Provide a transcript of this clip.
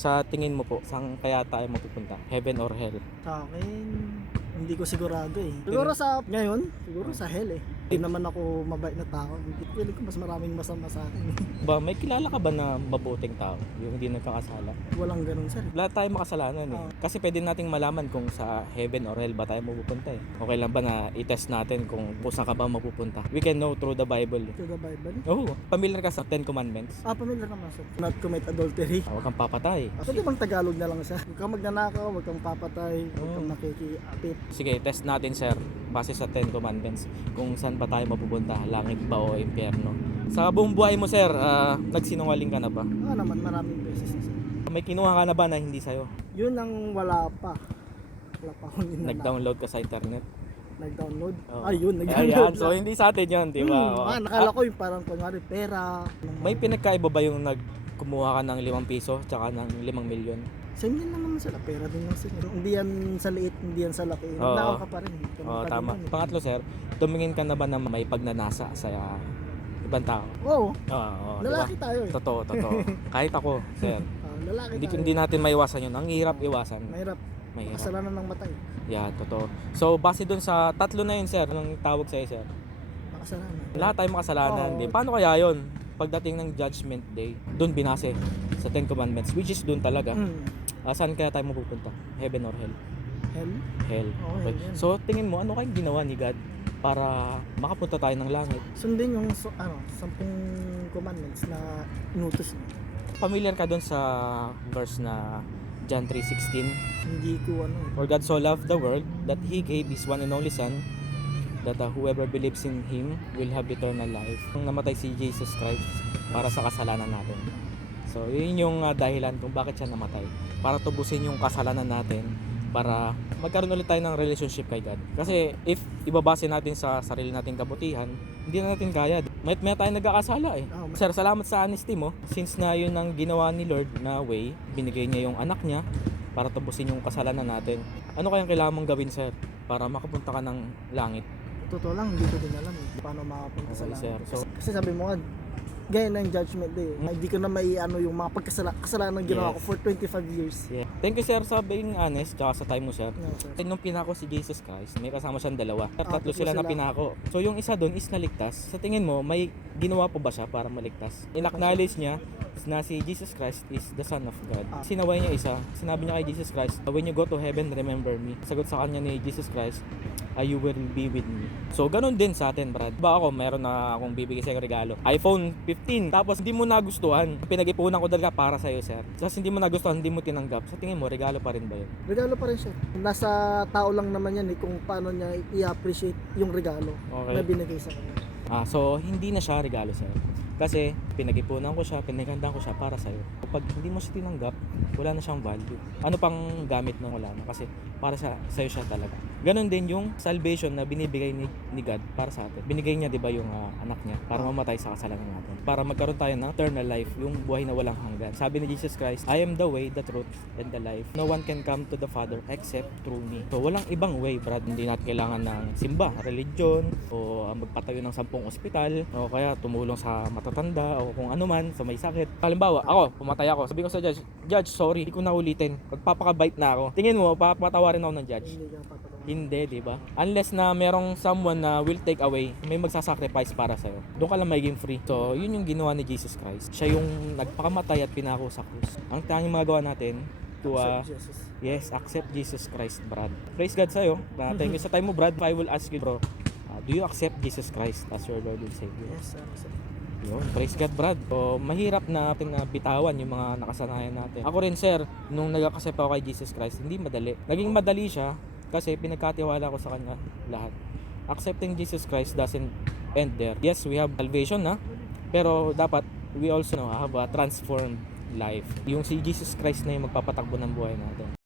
Sa tingin mo po, saan kaya tayo mapupunta? Heaven or hell? Sa akin, hindi ko sigurado eh. Siguro sa ngayon, siguro sa hell eh. Hindi naman ako mabait na tao. Hindi feeling ko mas maraming masama sa akin. Ba, may kilala ka ba na mabuting tao? Yung hindi nagkakasala? Walang ganun sir. Wala tayong makasalanan eh. Oo. Kasi pwede nating malaman kung sa heaven or hell ba tayo mapupunta eh. Okay lang ba na i-test natin kung kung saan ka ba mapupunta? We can know through the Bible. eh. To the Bible. Oo, familiar ka sa Ten Commandments? Ah, familiar naman sir. Not commit adultery. Huwag kang papatay. Ah, Pwede bang Tagalog na lang siya? Huwag kang magnanakaw, huwag kang papatay, huwag kang Oh. Sige, test natin sir, base sa Ten Commandments, kung saan pa tayo mapupunta, langit ba o impyerno. Sa buong buhay mo sir, ah, nagsinungaling ka na ba? Ah naman, maraming beses na sir. May kinuha ka na ba na hindi sa'yo? Yun ang wala pa. Wala pa akong inana. Nag-download ka sa internet? Nag-download? Oo. Ah, yun, nag-download. Ayan, so hindi sa atin yun, di ba? Hmm, Oo. ah, nakala ko yung parang kunwari pera. May pinagkaiba ba yung nag kumuha ka ng 5 piso tsaka ng 5 milyon? Same din naman sila, pera din lang sila. Hindi yan sa liit, hindi yan sa laki. Oo. Nagnakaw ka pa rin. Oo, tama. Pangatlo, sir, tumingin ka na ba na may pagnanasa sa ibang tao? Oo, Oo, oo, di ba? lalaki tayo eh. Totoo, totoo. Kahit ako, sir. Ah, lalaki hindi, tayo. hindi natin maiwasan yun. Ang hirap iwasan. Mahirap. Mahirap. Kasalanan ng mata eh. Yeah, totoo. So, base dun sa tatlo na yun, sir, anong tawag sa'yo, sir? Makasalanan. Lahat tayo makasalanan. Oo. di? Paano kaya yun? Pagdating ng judgment day, dun binase sa Ten Commandments, which is dun talaga. Hmm. Ah, saan kaya tayo mapupunta? Heaven or hell? Hell? Hell. Oo, Okay. hell. So, tingin mo, ano kayong ginawa ni God para makapunta tayo ng langit? Sundin yung so, ano, sampung commandments na inutos niya. Familiar ka dun sa verse na John 3.16? Hindi ko ano eh. For God so loved the world that He gave His one and only Son that uh, whoever believes in Him will have eternal life. Nung namatay si Jesus Christ para sa kasalanan natin. So, yun yung uh, dahilan kung bakit siya namatay. Para tubusin yung kasalanan natin para magkaroon ulit tayo ng relationship kay God. Kasi if ibabase natin sa sarili nating kabutihan, hindi na natin kaya. May, may tayo nagkakasala eh. Ah, Sir, salamat sa honesty mo. Since na yun ang ginawa ni Lord na way, binigay niya yung anak niya para tapusin yung kasalanan natin. Ano kayang kailangan mong gawin, sir, para makapunta ka ng langit? Totoo lang, hindi ko din alam eh. Paano makapunta sa Okay, langit. sir. So- Kasi sabi mo nga, gaya ng judgment day. eh. Hindi ko na may ano yung mga pagkasala kasalanan ginawa Yes. ko for 25 years. Yeah. Thank you, sir, sa being honest, tsaka sa time mo, sir. No, sir. Nung pinako si Jesus Christ, may kasama siyang dalawa. Ah, Tatlo tatlo sila na sila. pinako. So yung isa doon is naligtas. Sa tingin mo, may ginawa pa ba siya para maligtas? In-acknowledge niya na si Jesus Christ is the Son of God. Ah. Sinaway niya isa. Sinabi niya kay Jesus Christ, when you go to heaven, remember me. Sagot sa kanya ni Jesus Christ, "Ah, you will be with me. So ganun din sa atin, Brad. Ba ako, meron na akong bibigay sa regalo. iPhone 15. Tapos hindi mo nagustuhan. Pinag-ipunan ko talaga para sa iyo, sir. Tapos hindi mo nagustuhan, hindi mo tinanggap. Sa tingin mo, regalo pa rin ba yun? Regalo pa rin siya. Nasa tao lang naman yan eh kung paano niya i-appreciate yung regalo na Okay. binigay sa kanya. Ah, so hindi na siya regalo sa'yo. Kasi pinag-ipunan ko siya, pinagandaan ko siya para sa'yo. Kapag hindi mo siya tinanggap, wala na siyang value. Ano pang gamit nung wala na? Kasi para sa sa'yo siya talaga. Ganon din yung salvation na binibigay ni, ni God para sa atin. Binigay niya 'di ba yung ah, anak niya para mamatay sa kasalanan natin. Para magkaroon tayo ng eternal life, yung buhay na walang hanggan. Sabi ni Jesus Christ, I am the way, the truth, and the life. No one can come to the Father except through me. So walang ibang way, Brad. Hindi natin kailangan ng simba, religion, o ah, magpatayo ng sampung ospital, o kaya tumulong sa matatanda, o kung ano man, sa may sakit. Halimbawa, ako, pumatay ako. Sabi ko sa judge, Judge, sorry, hindi ko na ulitin. Magpapakabait na ako. Tingin mo, papatawarin ako ng judge. Hindi. Hindi, di ba? Unless na merong someone na will take away, may magsasacrifice para sa'yo. Doon ka lang magiging free. So, yun yung ginawa ni Jesus Christ. Siya yung nagpakamatay at pinako sa krus. Ang tanging magawa natin, to uh, Accept Jesus. yes, accept Jesus Christ, Brad. Praise God sa'yo. Na thank you sa time mo, Brad. I will ask you, bro, uh, do you accept Jesus Christ as your Lord and Savior? Yes, sir. sir. Yun, praise God, Brad. So, mahirap na natin na bitawan yung mga nakasanayan natin. Ako rin, sir, nung nag-accept ako kay Jesus Christ, hindi madali. Naging madali siya kasi pinagkatiwala ko sa kanya lahat. Accepting Jesus Christ doesn't end there. Yes, we have salvation na, pero dapat we also know, have a transformed life. Yung si Jesus Christ na yung magpapatakbo ng buhay natin.